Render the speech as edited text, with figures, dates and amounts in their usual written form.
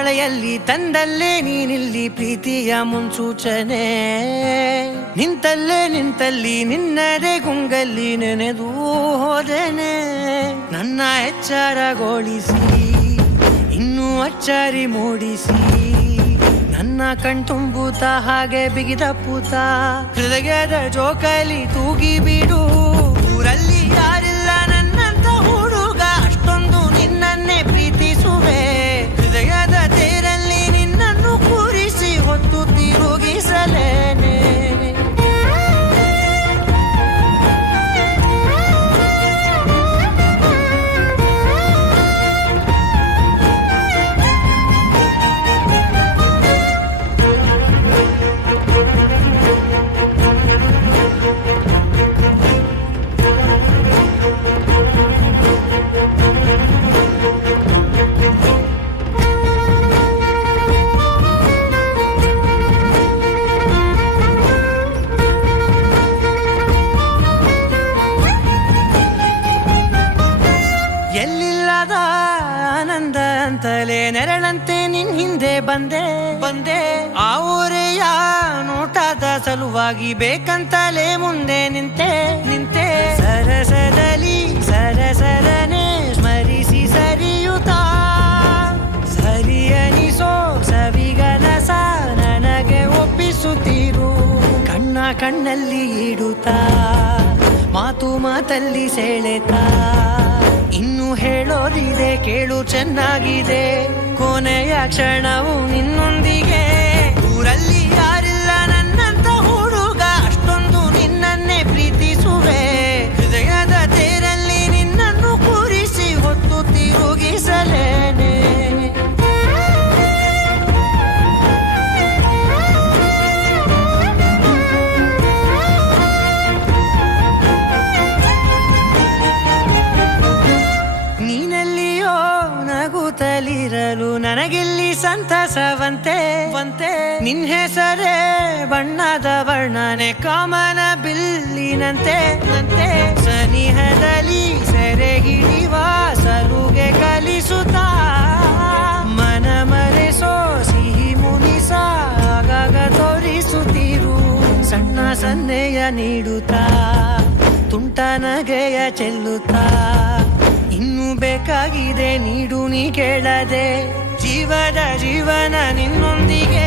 ಮಳೆಯಲ್ಲಿ ತಂದಲ್ಲೇ ನೀನಿಲ್ಲಿ ಪ್ರೀತಿಯ ಮುನ್ಸೂಚನೆ. ನಿಂತಲ್ಲಿ ನಿನ್ನದೇ ಗುಂಗಲ್ಲಿ ನೆನೆದು ಹೋದನೆ. ನನ್ನ ಎಚ್ಚರಗೊಳಿಸಿ ಇನ್ನೂ ಅಚ್ಚರಿ ಮೂಡಿಸಿ, ನನ್ನ ಕಣ್ತುಂಬುತ್ತ ಹಾಗೆ ಬಿಗಿದ ಪೂತ ಹೃದಯದ ಜೋಕಾಲಿ ತೂಗಿ ಬಿಡು. ಊರಲ್ಲಿ ಯಾರಿಲ್ಲ ನನ್ನಂತ ಹುಡುಗ, ಅಷ್ಟೊಂದು ನಿನ್ನನ್ನೇ ಪ್ರೀತಿಸುವೆ. ಹೃದಯದ ತೇರಲ್ಲಿ ನಿನ್ನನ್ನು ಕೂರಿಸಿ ಹೊತ್ತು ತಿರುಗಿಸಲೇನೆ. ಎಲ್ಲಿಲ್ಲದ ಆನಂದ ಅಂತಲೇ ನೆರಳಂತೆ ನಿನ್ ಹಿಂದೆ ಬಂದೆ. ಆ ಊರೆಯ ನೋಟದ ಸಲುವಾಗಿ ಬೇಕಂತಲೇ ಮುಂದೆ ನಿಂತೆ. ಸರಸರನೆ ಸ್ಮರಿಸಿ ಸರಿಯುತ್ತಾ, ಸರಿಯನಿಸೋ ಸವಿಗನಸ ನನಗೆ ಒಪ್ಪಿಸುತ್ತೀರು. ಕಣ್ಣಲ್ಲಿ ಇಡುತ್ತಾ, ಮಾತಲ್ಲಿ ಸೆಳೆತಾ, ಇನ್ನು ಹೇಳೋದಿದೆ ಕೇಳು ಚೆನ್ನಾಗಿದೆ. ಕೊನೆಯ ಕ್ಷಣವು ನಿನ್ನೊಂದಿಗೆ. ಊರಲ್ಲಿ ಯಾರಿಲ್ಲ ನನ್ನಂತ ಹುಡುಗ, ಅಷ್ಟೊಂದು ನಿನ್ನನ್ನೇ ಪ್ರೀತಿಸುವೆ. ಹೃದಯದ ತೇರಲ್ಲಿ ನಿನ್ನನ್ನು ಕೂರಿಸಿ ಹೊತ್ತು ತಿರುಗಿಸಲೇನೆ. ನೀನೆಲ್ಲಿಯೋ ನಗುತ್ತಲಿರಲು ನನಗಿಲ್ಲಿ ಸಂತಸವಂತೆ. ನಿನ್ ಹೆಸರೇ ಬಣ್ಣದ ವರ್ಣನೆ ಕಾಮನ ಬಿಲ್ಲಿನಂತೆ. ಸನಿಹದಲ್ಲಿ ಸೆರೆ ಹಿಡಿಯುವ ಸಲುಗೆ ಕಲಿಸುತ್ತಾ, ಮನ ಮರೆಸೋ ಸಿಹಿ ಮುನಿಸ ಆಗಾಗ ತೋರಿಸುತ್ತೀರು. ಸಣ್ಣ ಸನ್ನೆಯ ನೀಡುತ್ತಾ, ತುಂಟ ನಗೆಯ ಚೆಲ್ಲುತ್ತಾ, ಇನ್ನು ಬೇಕಾಗಿದೆ ನೀಡು ನೀ ಕೇಳದೆ. ಜೀವನ ನಿನ್ನೊಂದಿಗೆ.